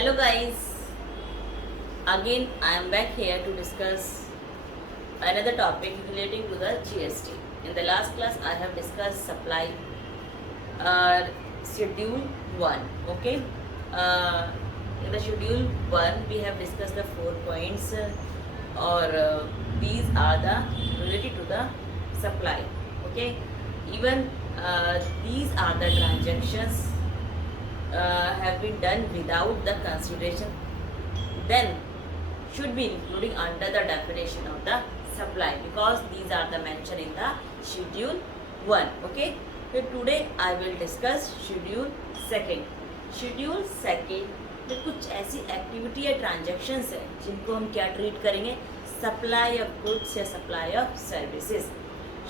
Hello guys, again I am back here to discuss another topic relating to the GST. In the last class I have discussed supply schedule 1. Okay, in the schedule 1 we have discussed the 4 points or these are the related to the supply. Okay, even these are the transactions have been done without the consideration, then should be including under the definition of the supply, because these are the mentioned in the schedule 1. Okay, so today I will discuss schedule 2. schedule 2 में कुछ ऐसी activity या transactions है जिनको हम क्या treat करेंगे, supply of goods या सप्लाई ऑफ सर्विसेज।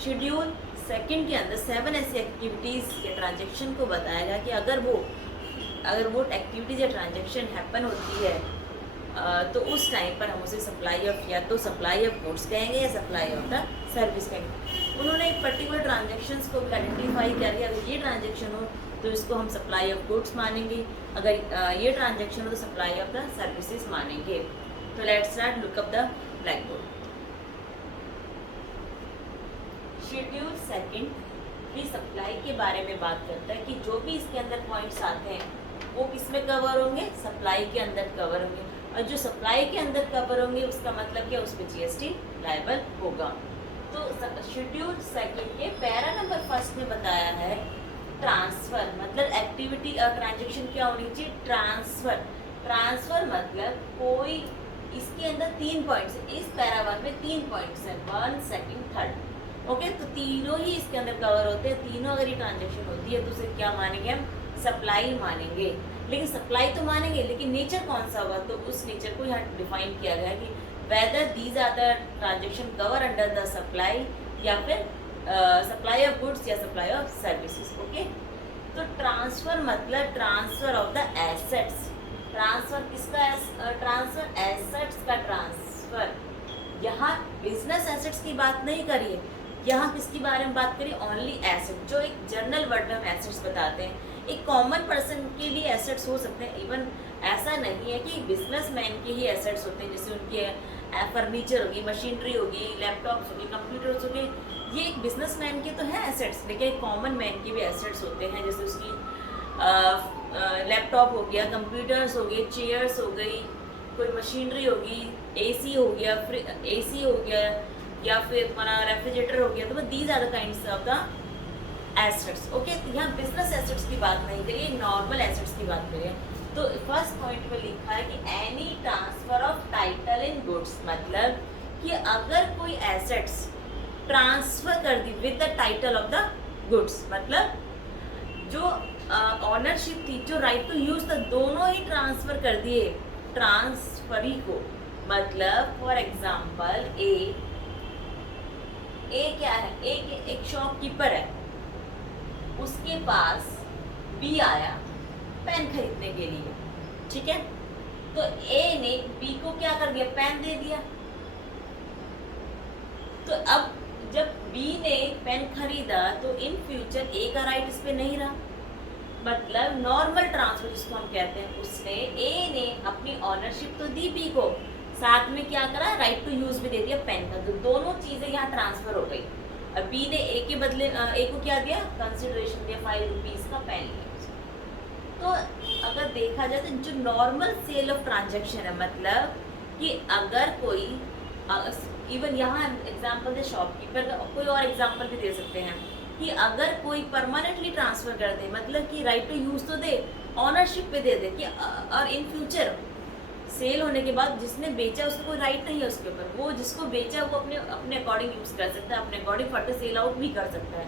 शेड्यूल 2 के अंदर 7 ऐसी एक्टिविटीज़ या ट्रांजेक्शन को बताएगा कि अगर वो एक्टिविटीज़ या ट्रांजेक्शन हैपन होती है तो उस टाइम पर हम उसे सप्लाई ऑफ या तो सप्लाई ऑफ गुड्स कहेंगे या सप्लाई ऑफ द सर्विस कहेंगे। उन्होंने एक पर्टिकुलर ट्रांजेक्शन्स को भी आइडेंटिफाई कर दिया, अगर ये ट्रांजेक्शन हो तो इसको हम सप्लाई ऑफ गुड्स मानेंगे, अगर ये ट्रांजेक्शन हो तो सप्लाई ऑफ द सर्विसेज मानेंगे। तो let's start, look up the black board. Schedule 2 भी सप्लाई के बारे में बात करता है कि जो भी इसके अंदर पॉइंट्स आते हैं वो किस में कवर होंगे, सप्लाई के अंदर कवर होंगे, और जो सप्लाई के अंदर कवर होंगे उसका मतलब क्या, उस पर जीएसटी लायबल होगा। तो शेड्यूल 2 के पैरा नंबर 1 में बताया है ट्रांसफर, मतलब एक्टिविटी और ट्रांजेक्शन क्या होनी चाहिए, ट्रांसफर मतलब कोई, इसके अंदर 3 पॉइंट्स है, इस पैरा 1 में 3 पॉइंट्स है, 1, 2, 3। ओके, तो तीनों ही इसके अंदर कवर होते हैं। तीनों अगर ये ट्रांजेक्शन होती है तो उसे क्या मानेंगे, हम सप्लाई मानेंगे। लेकिन सप्लाई तो मानेंगे, लेकिन नेचर कौन सा होगा, तो उस नेचर को यहाँ डिफाइन किया गया है कि whether these are the transaction cover under the supply, या फिर सप्लाई ऑफ गुड्स या सप्लाई ऑफ सर्विसेज। ओके, तो ट्रांसफर मतलब transfer of the assets. Transfer किसका, ट्रांसफर एसेट्स का ट्रांसफर। यहाँ बिजनेस एसेट्स की बात नहीं करिए, यहाँ किसकी बारे में बात करिए, ओनली एसेट, जो एक जनरल वर्ड में हम एसेट्स बताते हैं। एक कॉमन पर्सन के भी एसेट्स हो सकते हैं, इवन ऐसा नहीं है कि बिजनेसमैन के ही एसेट्स होते हैं, जैसे उनके फर्नीचर होगी, मशीनरी होगी, लैपटॉप्स होगी, कंप्यूटर्स होंगे, ये एक बिजनेसमैन के तो हैं एसेट्स, लेकिन एक कॉमन मैन के भी एसेट्स होते हैं, जैसे उसकी लैपटॉप हो गया, कंप्यूटर्स हो गए, चेयर्स हो गई, कोई मशीनरी होगी, एसी हो गया, एसी हो गया, या फिर तुम्हारा रेफ्रिजरेटर हो गया। तो these are the kinds of the assets. Okay, तो यहाँ बिजनेस एसेट्स की बात नहीं करिए, नॉर्मल एसेट्स की बात करिए। तो फर्स्ट पॉइंट में लिखा है कि any transfer of title in goods, मतलब कि अगर कोई एसेट्स ट्रांसफर कर दी with the title of the goods, मतलब जो ऑनरशिप थी, जो राइट टू यूज था, दोनों ही ट्रांसफर कर दिए ट्रांसफरी को। मतलब फॉर एग्जाम्पल ए क्या है, एक शॉपकीपर है, उसके पास बी आया पेन खरीदने के लिए, ठीक है, तो ए ने बी को क्या कर दिया, पेन दे दिया। तो अब जब बी ने पेन खरीदा तो इन फ्यूचर ए का राइट इस पे नहीं रहा, मतलब नॉर्मल ट्रांसफर जिसको हम कहते हैं, उसने ए ने अपनी ऑनरशिप तो दी बी को, साथ में क्या करा, राइट टू यूज भी दे दिया पेन का, तो दोनों चीजें यहाँ ट्रांसफर हो गई। अब बी ने ए के बदले ए को क्या दिया, कंसिडरेशन दिया, 5 रुपीज का पेन लिया। तो अगर देखा जाए तो जो नॉर्मल सेल ऑफ ट्रांजेक्शन है, मतलब कि अगर कोई इवन यहाँ एग्जाम्पल दे शॉपकीपर का, कोई और एग्जाम्पल भी दे सकते हैं कि अगर कोई परमानेंटली ट्रांसफर कर दे, मतलब कि राइट टू यूज तो दे, ऑनरशिप पे दे दे कि, और इन फ्यूचर सेल होने के बाद जिसने बेचा उसको कोई राइट नहीं है उसके ऊपर, वो जिसको बेचा वो अपने अकॉर्डिंग यूज कर सकता है, अपने अकॉर्डिंग फर्दर सेल आउट भी कर सकता है।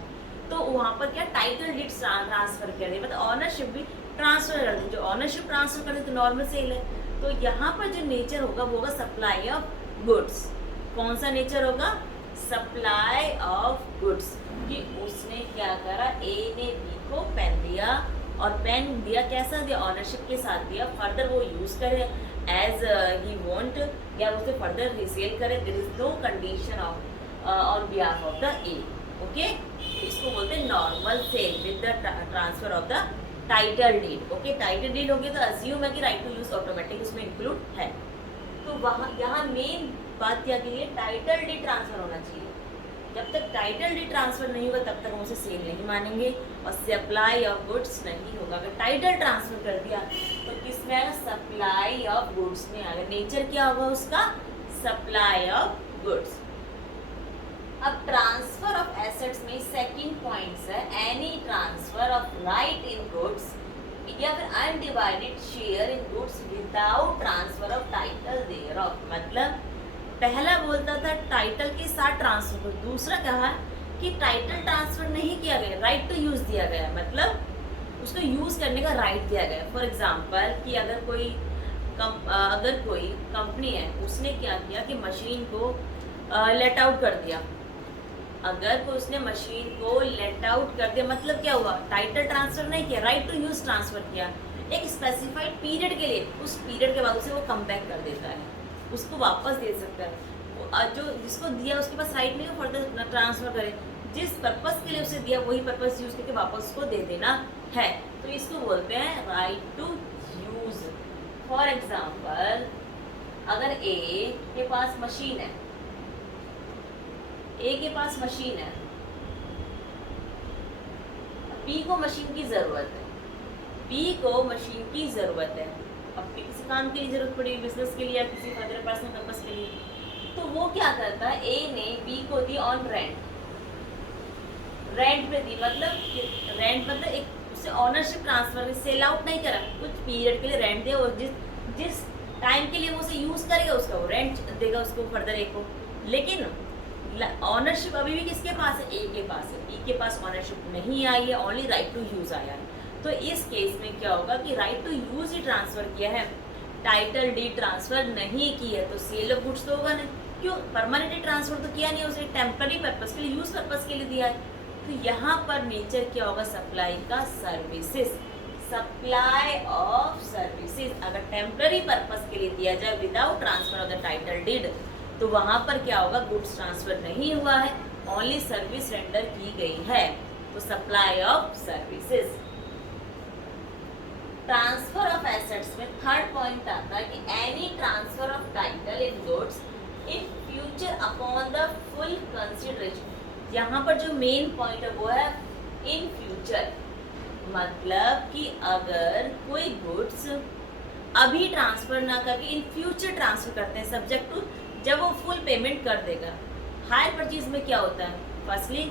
तो वहाँ पर क्या टाइटल डीड्स ट्रांसफर कर दे, मतलब ऑनरशिप भी ट्रांसफर कर दे, जो ऑनरशिप ट्रांसफर कर दे तो नॉर्मल सेल है। तो यहाँ पर जो नेचर होगा वो होगा सप्लाई ऑफ गुड्स। कौन सा नेचर होगा, सप्लाई ऑफ गुड्स, कि उसने क्या करा, ए ने बी को पेन दिया, और पेन दिया कैसा दिया, ऑनरशिप के साथ दिया, फर्दर वो यूज करे एज ही वांट, या उसे फर्दर रीसेल करे, there is no condition of on behalf of the A. Okay, इसको बोलते हैं normal sale with the transfer of the title deed. Okay, title deed हो गया तो अज्यूम है कि राइट टू यूज ऑटोमेटिक इसमें इंक्लूड है। तो वहाँ यहाँ मेन बात क्या की है, टाइटल डीड ट्रांसफर होना चाहिए। जब तक टाइटल डीड ट्रांसफर नहीं होगा तब तक हम उसे सेल नहीं मानेंगे और सप्लाई ऑफ गुड्स नहीं होगा। अगर टाइटल ट्रांसफर कर दिया तो किस में आएगा, सप्लाई ऑफ गुड्स में आएगा। नेचर क्या होगा उसका, सप्लाई ऑफ गुड्स। अब ट्रांसफर ऑफ एसेट्स में सेकंड पॉइंट्स है, any transfer of right in goods या फिर undivided share in goods without transfer of title thereof. मतलब पहला बोलता था टाइटल के साथ ट्रांसफर, दूसरा कहा कि टाइटल ट्रांसफर नहीं किया गया, राइट टू यूज दिया गया, मतलब उसको यूज करने का राइट दिया गया। फॉर एग्जांपल कि अगर कोई कंपनी है, उसने क्या किया कि मशीन को लेट आउट कर दिया। अगर कोई उसने मशीन को लेट आउट कर दिया मतलब क्या हुआ, टाइटल ट्रांसफर नहीं किया, राइट टू यूज ट्रांसफर किया एक स्पेसिफाइड पीरियड के लिए। उस पीरियड के बाद उसे वो कम बैक कर देता है, उसको वापस दे सकता है। जो जिसको दिया उसके पास राइट नहीं हो फर्दर ट्रांसफर करे, जिस पर्पस के लिए उसे दिया वही पर्पस यूज करके वापस उसको दे देना है। तो इसको बोलते हैं right to use. For example अगर ए के पास मशीन है, ए के पास मशीन है, बी को मशीन की जरूरत है, बी को मशीन की जरूरत है, अब किसी काम के लिए जरूरत पड़ी, बिजनेस के लिए या किसी अदर पर्सनल पर्पस के लिए, तो वो क्या करता है, ए ने बी को दी ऑन रेंट, रेंट पे दी, मतलब रेंट मतलब एक उससे ऑनरशिप ट्रांसफर, सेल आउट नहीं करा, कुछ पीरियड के लिए रेंट दिया और जिस टाइम के लिए वो उसे यूज करेगा उसका वो रेंट देगा उसको फर्दर ए को। लेकिन ऑनरशिप अभी भी किसके पास है, ए के पास है, बी के पास ऑनरशिप नहीं आई है, ओनली राइट टू यूज आया है। तो इस केस में क्या होगा कि राइट टू यूज ही ट्रांसफर किया है, टाइटल डीड ट्रांसफर नहीं की है, तो सेल ऑफ गुड्स तो होगा नहीं। क्यों, परमानेंटली ट्रांसफर तो किया नहीं, उसने टेम्पररी पर्पस के लिए, यूज पर्पस के लिए दिया है। तो यहाँ पर नेचर क्या होगा, सप्लाई का सर्विसेज, सप्लाई ऑफ सर्विसेज। अगर टेम्पररी पर्पस के लिए दिया जाए without transfer of the title deed, तो वहाँ पर क्या होगा, गुड्स ट्रांसफर नहीं हुआ है, ओनली सर्विस रेंडर की गई है, तो supply of services. Transfer of assets में थर्ड पॉइंट आता है कि any transfer of title in goods in future upon the full consideration. यहाँ पर जो मेन पॉइंट है वो है इन फ्यूचर, मतलब कि अगर कोई गुड्स अभी ट्रांसफर ना करके इन फ्यूचर ट्रांसफर करते हैं, सब्जेक्ट टू जब वो फुल पेमेंट कर देगा। हायर परचेज में क्या होता है, फर्स्टली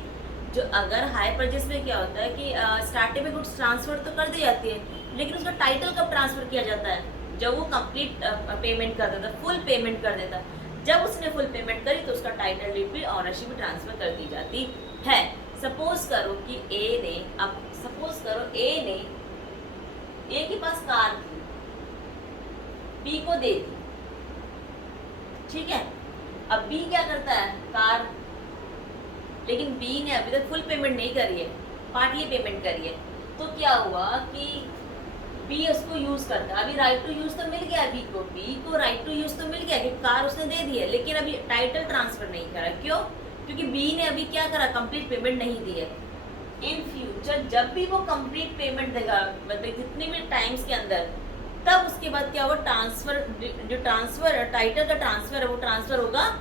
जो अगर हायर परचेज में क्या होता है कि स्टार्टिंग में गुड्स ट्रांसफर तो कर दी जाती है, लेकिन उसका टाइटल कब ट्रांसफर किया जाता है, जब वो कंप्लीट पेमेंट कर देता है, फुल पेमेंट कर देता है। जब उसने फुल पेमेंट करी तो उसका टाइटल डीड भी ऑनरशिप भी ट्रांसफर कर दी जाती है। सपोज करो कि ए ने, अब सपोज करो ए के पास कार थी, बी को दे दी, ठीक है। अब बी क्या करता है, कार, लेकिन बी ने अभी तक फुल पेमेंट नहीं करी है, पार्टली पेमेंट करी है। तो क्या हुआ कि बी उसको यूज करता है, अभी राइट टू यूज तो मिल गया बी को राइट टू यूज तो मिल गया कि कार उसने दे दी है, लेकिन अभी टाइटल ट्रांसफर नहीं करा। क्यों, क्योंकि बी ने अभी क्या करा, कंप्लीट पेमेंट नहीं दी है। इन फ्यूचर जब भी वो कंप्लीट पेमेंट देगा, मतलब जितने भी टाइम्स के अंदर, तब उसके बाद क्या होगा, ट्रांसफर, जो ट्रांसफर टाइटल का ट्रांसफर है वो ट्रांसफर होगा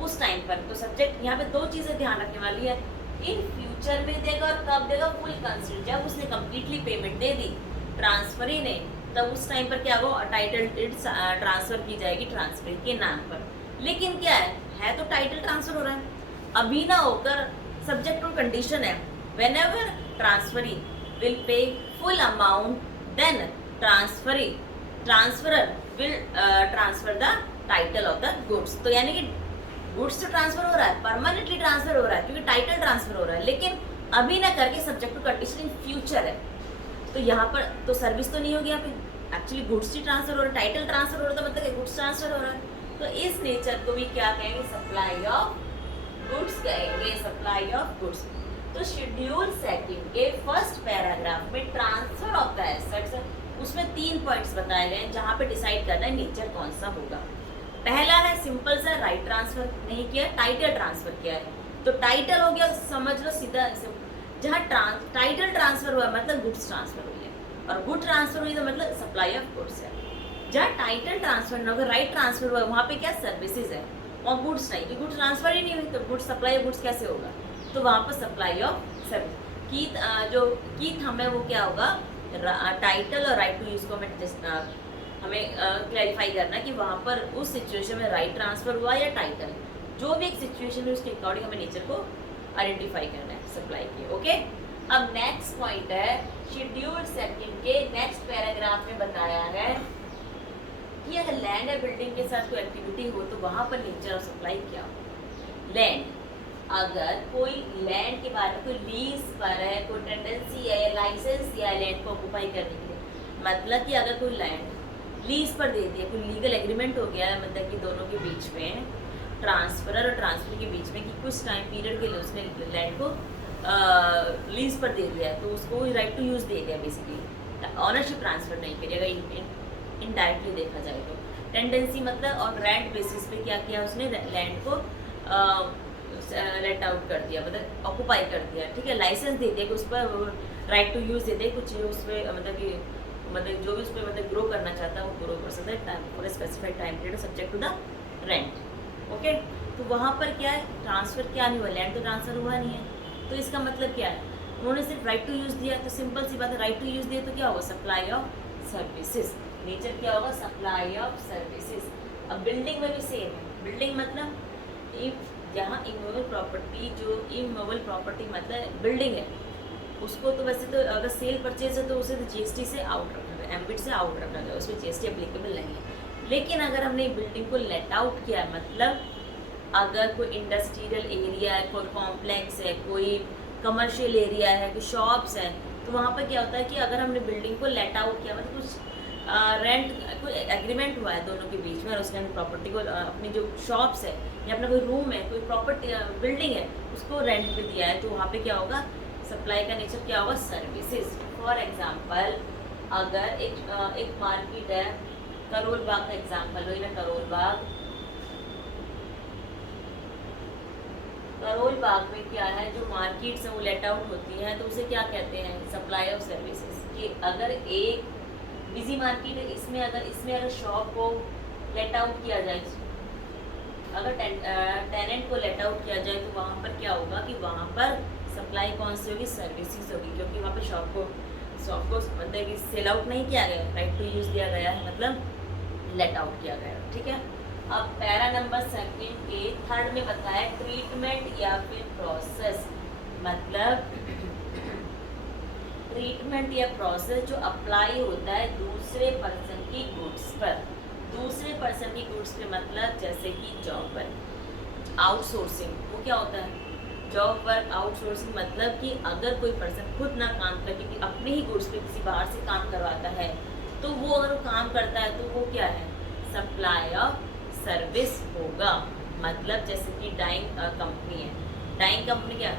उस टाइम पर। तो सब्जेक्ट यहाँ पे दो चीजें ध्यान रखने वाली है, इन फ्यूचर में देगा और कब देगा, फुल कंसिडर, जब उसने कंप्लीटली पेमेंट दे दी ट्रांसफरी ने, तब उस टाइम पर क्या होगा, टाइटल डीड ट्रांसफर की जाएगी ट्रांसफरी के नाम पर। लेकिन क्या है तो टाइटल ट्रांसफर हो रहा है, अभी ना होकर सब्जेक्ट टू कंडीशन है, whenever transferee will pay full amount then transferor will transfer the title of the goods. तो यानी कि गुड्स तो ट्रांसफर हो रहा है, परमानेंटली ट्रांसफर हो रहा है क्योंकि टाइटल ट्रांसफर हो रहा है, लेकिन अभी ना करके subject to condition in future है। तो यहाँ पर तो सर्विस तो नहीं होगी, यहाँ पे एक्चुअली गुड्स ही ट्रांसफर हो रहा है, टाइटल ट्रांसफर हो रहा है, मतलब गुड्स ट्रांसफर हो रहा है। तो इस नेचर को भी क्या कहेंगे, सप्लाई ऑफ गुड्स कहेंगे, सप्लाई ऑफ गुड्स। तो शेड्यूल सेकंड के फर्स्ट पैराग्राफ में ट्रांसफर ऑफ द एसेट्स, उसमें 3 पॉइंट्स बताए गए हैं जहाँ पे डिसाइड करना है नेचर कौन सा होगा। पहला है सिंपल सा, राइट ट्रांसफर नहीं किया, टाइटल ट्रांसफर किया है। तो टाइटल हो गया, समझ लो सीधा, जहाँ टाइटल ट्रांसफर हुआ मतलब गुड्स ट्रांसफर हो गया, और गुड ट्रांसफर हुई तो मतलब सप्लाई ऑफ गुड्स है। जहाँ टाइटल ट्रांसफर ना होगा, राइट ट्रांसफर हुआ, वहाँ पे क्या सर्विसेज है और गुड्स नहीं, कि गुड्स ट्रांसफर ही नहीं हुई तो गुड्स सप्लाई ऑफ गुड्स कैसे होगा, तो वहाँ पर सप्लाई ऑफ सर्विस की जो की हमें वो क्या होगा, टाइटल और राइट टू यूज को हमें क्लैरिफाई करना कि वहाँ पर उस सिचुएशन में राइट ट्रांसफर हुआ या टाइटल, जो भी एक सिचुएशन है उसके अकॉर्डिंग हमें नेचर को आइडेंटिफाई करना है सप्लाई के। ओके, अब नेक्स्ट पॉइंट है शेड्यूल सेकंड के नेक्स्ट पैराग्राफ में बताया है कि अगर लैंड या बिल्डिंग के साथ कोई एक्टिविटी हो तो वहाँ पर नेचर ऑफ सप्लाई क्या हो। लैंड, अगर कोई लैंड के बारे में कोई लीज पर है, कोई टेंडेंसी है, लाइसेंस या लैंड को ऑक्यूपाई करने के लिए, मतलब कि अगर कोई लैंड लीज पर दे दिया, कोई लीगल एग्रीमेंट हो गया है, मतलब कि दोनों के बीच में ट्रांसफर और ट्रांसफर के बीच में कि कुछ टाइम पीरियड के लिए उसने लैंड को लीज पर दे दिया है, तो उसको राइट टू यूज़ दे दिया, बेसिकली ऑनरशिप ट्रांसफर नहीं करी अगर इनडायरेक्टली देखा जाए तो। टेंडेंसी मतलब ऑन रेंट बेसिस पे क्या किया उसने, लैंड को लेट आउट कर दिया, मतलब ऑक्यूपाई कर दिया, ठीक है। लाइसेंस दे दिया कि उस पर राइट टू यूज़ दे दे, कुछ उस पर मतलब जो भी उस पर मतलब ग्रो करना चाहता है वो ग्रो कर सकता है time for specified time period subject to the rent. Okay, तो वहाँ पर क्या है, ट्रांसफर क्या नहीं हुआ, लैंड तो ट्रांसफर हुआ नहीं है, तो इसका मतलब क्या है, उन्होंने सिर्फ राइट टू यूज़ दिया, तो सिंपल सी बात है, राइट टू यूज़ दिया तो क्या होगा, सप्लाई ऑफ सर्विसेज, नेचर क्या होगा, सप्लाई ऑफ सर्विसेज। अब बिल्डिंग में भी सेम है, बिल्डिंग मतलब जहाँ इमूवेबल प्रॉपर्टी, जो इमूवेबल प्रॉपर्टी मतलब बिल्डिंग है, उसको तो वैसे तो अगर सेल परचेज है तो उसे तो जीएसटी से आउट रखा गया, एम्बिट से आउट रखा गया, उसमें जीएसटी एप्लीकेबल नहीं है। लेकिन अगर हमने बिल्डिंग को लेट आउट किया, मतलब अगर कोई इंडस्ट्रियल एरिया है, कोई कॉम्प्लेक्स है, कोई कमर्शियल एरिया है, कोई शॉप्स हैं, तो वहाँ पर क्या होता है कि अगर हमने बिल्डिंग को लेट आउट किया, मतलब कुछ रेंट कोई एग्रीमेंट हुआ है दोनों के बीच में और उसने प्रॉपर्टी को अपनी जो शॉप्स है या अपना कोई रूम है, कोई प्रॉपर्टी बिल्डिंग है, उसको रेंट पे दिया है, तो वहाँ पे क्या होगा, सप्लाई का नेचर क्या होगा, सर्विसेज। फॉर एग्जांपल अगर एक मार्केट है, करोल बाग का एग्जांपल वही ना, करोल बाग में क्या है, जो मार्केट से वो लेट आउट होती है तो उसे क्या कहते हैं, सप्लाई ऑफ सर्विसेज। कि अगर एक बिजी मार्केट है, इसमें अगर शॉप को लेट आउट किया जाए, अगर टेनेंट को लेट आउट किया जाए तो वहाँ पर क्या होगा कि वहाँ पर सप्लाई कौन सी होगी, सर्विसेज होगी, क्योंकि वहाँ पे शॉप को मतलब कि सेल आउट नहीं किया गया, राइट टू यूज़ दिया गया है, मतलब लेट आउट किया गया, ठीक है। अब पैरा नंबर सेकंड के थर्ड में बताया ट्रीटमेंट या फिर प्रोसेस, मतलब ट्रीटमेंट या प्रोसेस जो अप्लाई होता है दूसरे पर्सन की गुड्स पर। दूसरे पर्सन की गुड्स पे मतलब जैसे कि जॉब वर्क आउटसोर्सिंग, वो क्या होता है, जॉब वर्क आउटसोर्सिंग, मतलब कि अगर कोई पर्सन खुद ना काम करके कि अपने ही गुड्स पे किसी बाहर से काम करवाता है, तो वो अगर वो काम करता है तो वो क्या है, सप्लाई ऑफ सर्विस होगा। मतलब जैसे कि डाइंग कंपनी है, डाइंग कंपनी क्या,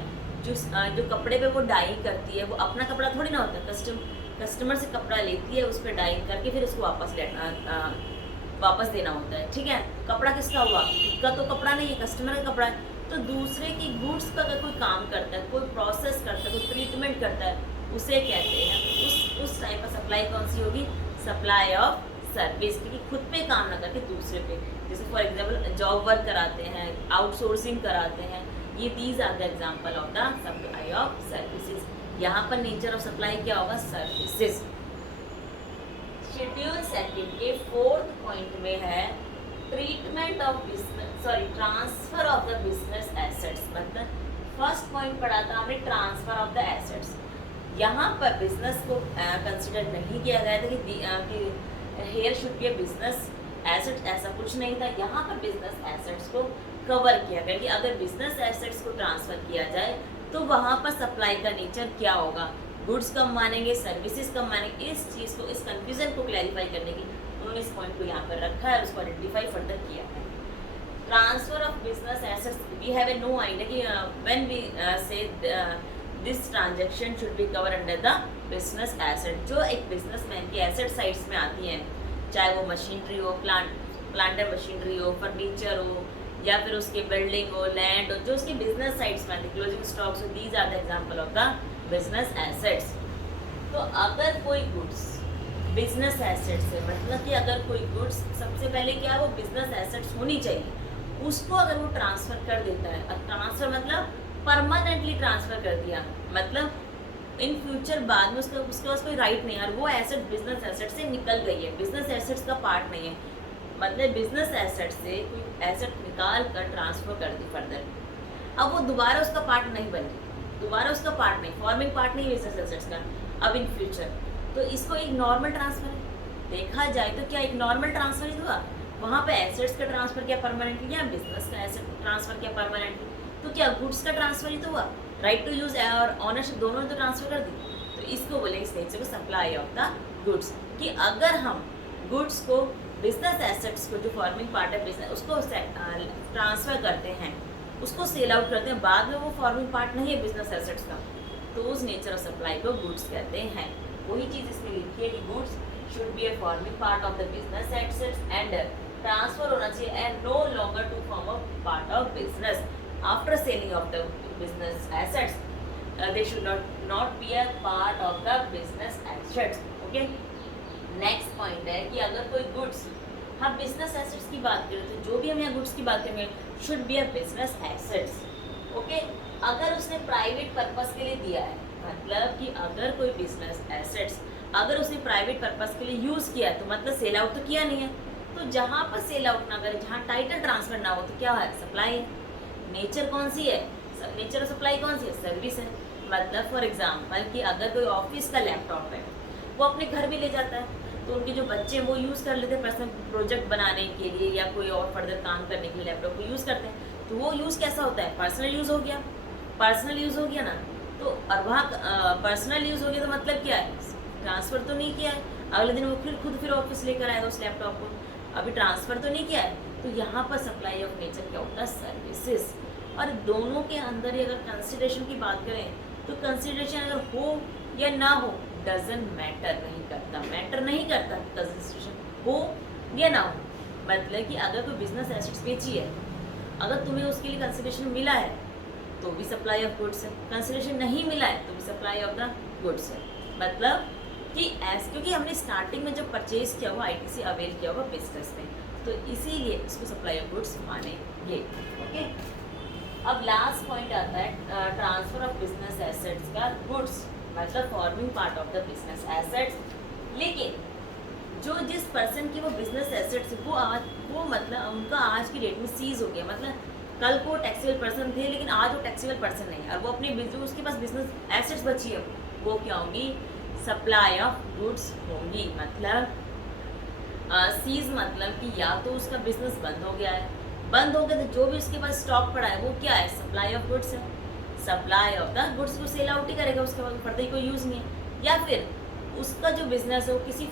जो कपड़े पे वो डाई करती है, वो अपना कपड़ा थोड़ी ना होता है, कस्टमर से कपड़ा लेती है, उस पर डाई करके फिर उसको वापस देना होता है, ठीक है। कपड़ा किसका हुआ, इसका तो कपड़ा नहीं है, कस्टमर का कपड़ा है। तो दूसरे की गुड्स पर अगर कोई काम करता है, कोई प्रोसेस करता है, कोई ट्रीटमेंट करता है, उसे कहते हैं उस टाइप का सप्लाई कौन सी होगी, सप्लाई ऑफ सर्विस, क्योंकि खुद पे काम ना करके दूसरे पे, जैसे फॉर एग्जाम्पल जॉब वर्क कराते हैं, आउटसोर्सिंग कराते हैं, ये these are the example of the supply of services. यहाँ पर नेचर ऑफ सप्लाई क्या होगा, सर्विसेज। शेड्यूल सेकंड के फोर्थ पॉइंट में है treatment of transfer of the business assets. मतलब फर्स्ट पॉइंट पढ़ा था हमने ट्रांसफर ऑफ द एसेट्स, यहाँ पर बिजनेस को कंसिडर नहीं किया गया था कि here should be business asset, ऐसा कुछ नहीं था। यहाँ पर बिजनेस एसेट्स को कवर किया गया कि अगर बिजनेस एसेट्स को ट्रांसफर किया जाए तो वहाँ पर सप्लाई का नेचर क्या होगा, गुड्स कम मानेंगे, सर्विसेज कम मानेंगे। इस चीज़ को, इस कंफ्यूजन को क्लैरिफाई करने की उन्होंने इस पॉइंट को यहाँ पर रखा है, उसको आइडेंटिफाई फर्दर किया है। Transfer of business assets, we have a no idea कि when we say this transaction should be cover under the business asset. जो एक बिजनेसमैन की एसेट साइड्स में आती हैं, चाहे वो मशीनरी हो, प्लांटर मशीनरी हो, फर्नीचर हो, या फिर उसकी बिल्डिंग हो, लैंड हो, जो उसकी बिजनेस साइड्स में आती है, क्लोजिंग स्टॉक्स हो, these are the example of the business assets. तो अगर कोई गुड्स बिजनेस एसेट्स है, मतलब कि अगर कोई गुड्स, सबसे पहले क्या है, वो बिजनेस एसेट्स होनी चाहिए, उसको अगर वो ट्रांसफर कर देता है, और ट्रांसफर मतलब परमानेंटली ट्रांसफर कर दिया, मतलब इन फ्यूचर बाद में उसके पास कोई राइट नहीं है, और वो एसेट बिजनेस एसेट से निकल गई है, बिजनेस एसेट्स का पार्ट नहीं है, मतलब बिजनेस एसेट से कोई एसेट निकाल कर ट्रांसफर कर दी फर्दर, अब वो दोबारा उसका पार्ट नहीं बन रही, दोबारा उसका पार्ट नहीं, फॉर्मिंग पार्ट नहीं बिजनेस एसेट्स का अब इन फ्यूचर, तो इसको एक नॉर्मल ट्रांसफर है। देखा जाए तो क्या एक नॉर्मल ट्रांसफर ही हुआ, वहाँ पे एसेट्स का ट्रांसफर किया परमानेंटली, या बिजनेस का एसेट ट्रांसफर किया परमानेंटली, तो क्या गुड्स का ट्रांसफर ही तो हुआ, राइट टू यूज और ऑनरशिप दोनों ने तो ट्रांसफर कर दी। तो इसको बोले इस नेचर को सप्लाई ऑफ द गुड्स, कि अगर हम गुड्स को बिजनेस एसेट्स को जो फॉर्मिंग पार्ट है बिजनेस उसको ट्रांसफर करते हैं, उसको सेल आउट करते हैं, बाद में वो फॉर्मिंग पार्ट नहीं है बिजनेस एसेट्स का, तो उस नेचर ऑफ सप्लाई को गुड्स कहते हैं। वही चीज़ इसमें लिखी है कि goods should be a forming part of the business assets and transfer होना चाहिए and no longer to form a part of business after selling of the business assets, they should not be a part of the business assets. Okay, next point है कि अगर कोई goods, हम business assets की बात करें तो जो भी हम यहाँ गुड्स की बात करेंगे should be a business assets. Okay, अगर उसने प्राइवेट पर्पस के लिए दिया है, मतलब कि अगर कोई बिजनेस एसेट्स अगर उसने प्राइवेट पर्पस के लिए यूज़ किया है, तो मतलब सेल आउट तो किया नहीं है, तो जहाँ पर सेल आउट ना करे, जहाँ टाइटल ट्रांसफर ना हो, तो क्या है, सप्लाई है। नेचर कौन सी है, नेचर ऑफ सप्लाई कौन सी है, सर्विस है। मतलब फॉर एग्जाम्पल कि अगर कोई ऑफिस का लैपटॉप है, वो अपने घर भी ले जाता है, तो उनके जो बच्चे हैं वो यूज़ कर लेते हैं पर्सनल प्रोजेक्ट बनाने के लिए या कोई और फर्दर काम करने के लिए लैपटॉप को यूज़ करते हैं, तो वो यूज़ कैसा होता है, पर्सनल यूज़ हो गया, पर्सनल यूज़ हो गया ना, तो और वहाँ पर्सनल यूज़ हो गया तो मतलब क्या है, ट्रांसफ़र तो नहीं किया है, अगले दिन वो फिर ऑफिस लेकर आएगा उस लैपटॉप को, अभी ट्रांसफ़र तो नहीं किया है, तो यहाँ पर सप्लाई ऑफ नेचर क्या होता है, सर्विसेज। और दोनों के अंदर ही अगर कंसिडरेशन की बात करें तो कंसिडरेशन अगर हो या ना हो डजंट मैटर, नहीं करता, मैटर नहीं करता कंसिडरेशन हो या ना हो। मतलब कि अगर कोई बिजनेस एसेट्स बेची है, अगर तुम्हें उसके लिए कंसिडरेशन मिला है तो भी सप्लाई ऑफ गुड्स है, कंसिडरेशन नहीं मिला है तो भी सप्लाई ऑफ द गुड्स है। मतलब कि क्योंकि हमने स्टार्टिंग में जब परचेज किया हुआ आईटीसी अवेल किया हुआ बिजनेस में, तो इसीलिए इसको सप्लाई ऑफ गुड्स मानेंगे। ओके, अब लास्ट पॉइंट आता है ट्रांसफर ऑफ बिजनेस एसेट्स का गुड्स, मतलब forming part of the business assets. लेकिन जो जिस पर्सन की वो बिजनेस एसेट्स वो मतलब उनका आज की डेट में सीज हो गया, मतलब कल को टैक्सेबल पर्सन थे लेकिन आज वो टैक्सेबल पर्सन नहीं है, और वो अपनी जो उसके पास बिजनेस एसेट्स बची है वो क्या होंगी, सप्लाई ऑफ गुड्स होंगी। मतलब सीज मतलब कि या तो उसका बिजनेस बंद हो गया है, बंद हो गया तो जो भी उसके पास स्टॉक पड़ा है वो क्या है, सप्लाई ऑफ गुड्स है, सप्लाई ऑफ द गुड्स को सेल आउट ही करेगा, उसके बाद फर्दर ही कोई यूज़ नहीं है। या फिर उसका जो बिजनेस है वो किसी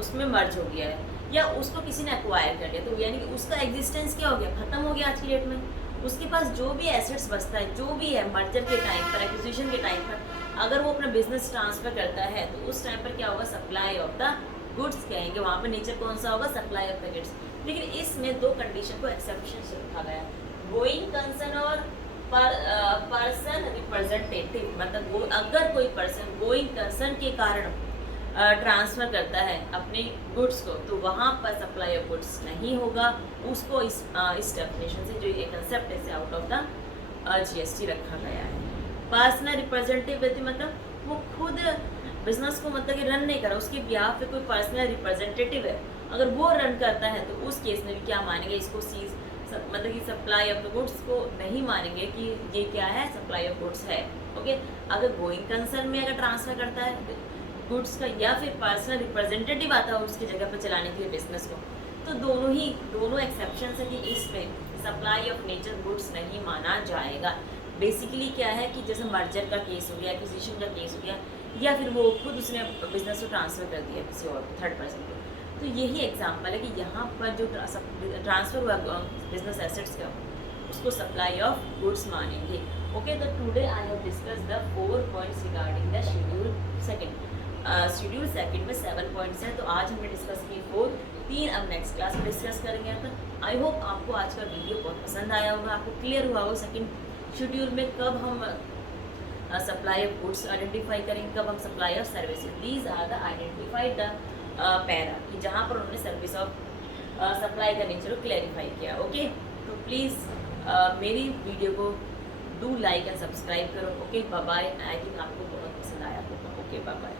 उसमें मर्ज हो गया है या उसको किसी ने एक्वायर कर लिया, तो यानी कि उसका एग्जिस्टेंस क्या हो गया, खत्म हो गया आज की डेट में। उसके पास जो भी एसेट्स बचता है, जो भी है मर्जर के टाइम पर, एक्विजिशन के टाइम पर, अगर वो अपना बिजनेस ट्रांसफर करता है तो उस टाइम पर क्या होगा, सप्लाई ऑफ द गुड्स कहेंगे, वहाँ पर नेचर कौन सा होगा, सप्लाई ऑफ द गुड्स। लेकिन इसमें दो कंडीशन को एक्सेप्शन से रखा गया है, गोइंग कंसर्न और पर्सन रिप्रेजेंटेटिव। मतलब वो अगर कोई पर्सन गोइंग कंसर्न के कारण ट्रांसफ़र करता है अपने गुड्स को, तो वहाँ पर सप्लाई ऑफ गुड्स नहीं होगा, उसको इस डेफिनेशन से जो ये कंसेप्ट है इसे आउट ऑफ द जीएसटी रखा गया है। पर्सनल रिप्रेजेंटेटिव मतलब वो खुद बिजनेस को मतलब कि रन नहीं कर रहा, उसके बिहाफ पे कोई पर्सनल रिप्रेजेंटेटिव है, अगर वो रन करता है तो उस केस में भी क्या मानेंगे, इसको सीज मतलब कि सप्लाई ऑफ द गुड्स को नहीं मानेंगे कि ये क्या है, सप्लाई ऑफ गुड्स है। ओके, अगर गोइंग कंसर्न में अगर ट्रांसफ़र करता है गुड्स का या फिर पर्सनल रिप्रेजेंटेटिव आता है उसकी जगह पर चलाने के लिए बिजनेस को, तो दोनों एक्सेप्शन है कि इसमें सप्लाई ऑफ नेचर गुड्स नहीं माना जाएगा। बेसिकली क्या है कि जैसे मर्जर का केस हो गया, एक्विजिशन का केस हो गया, या फिर वो खुद उसने बिजनेस को ट्रांसफ़र कर दिया किसी और थर्ड पर्सन को, तो यही एग्जांपल है कि यहाँ पर जो ट्रांसफ़र हुआ बिजनेस एसेट्स का उसको सप्लाई ऑफ गुड्स मानेंगे। ओके, तो today I have discuss the 4 points regarding the schedule second. Schedule second में 7 पॉइंट्स हैं, तो आज हमने डिस्कस की 4, 3 अब नेक्स्ट क्लास में डिस्कस करेंगे। तो आई होप आपको आज का वीडियो बहुत पसंद आया होगा, आपको क्लियर हुआ होगा सेकंड शेड्यूल में कब हम सप्लाई ऑफ गुड्स आइडेंटिफाई करेंगे, कब हम supply of services, these are the identified the para, कि जहाँ पर उन्होंने सर्विस ऑफ सप्लाई का नेचर को क्लैरिफाई किया। ओके, तो प्लीज़ मेरी वीडियो को डू लाइक एंड सब्सक्राइब करो। Okay, bye bye. I think आपको बहुत पसंद आया होगा। Okay, bye bye.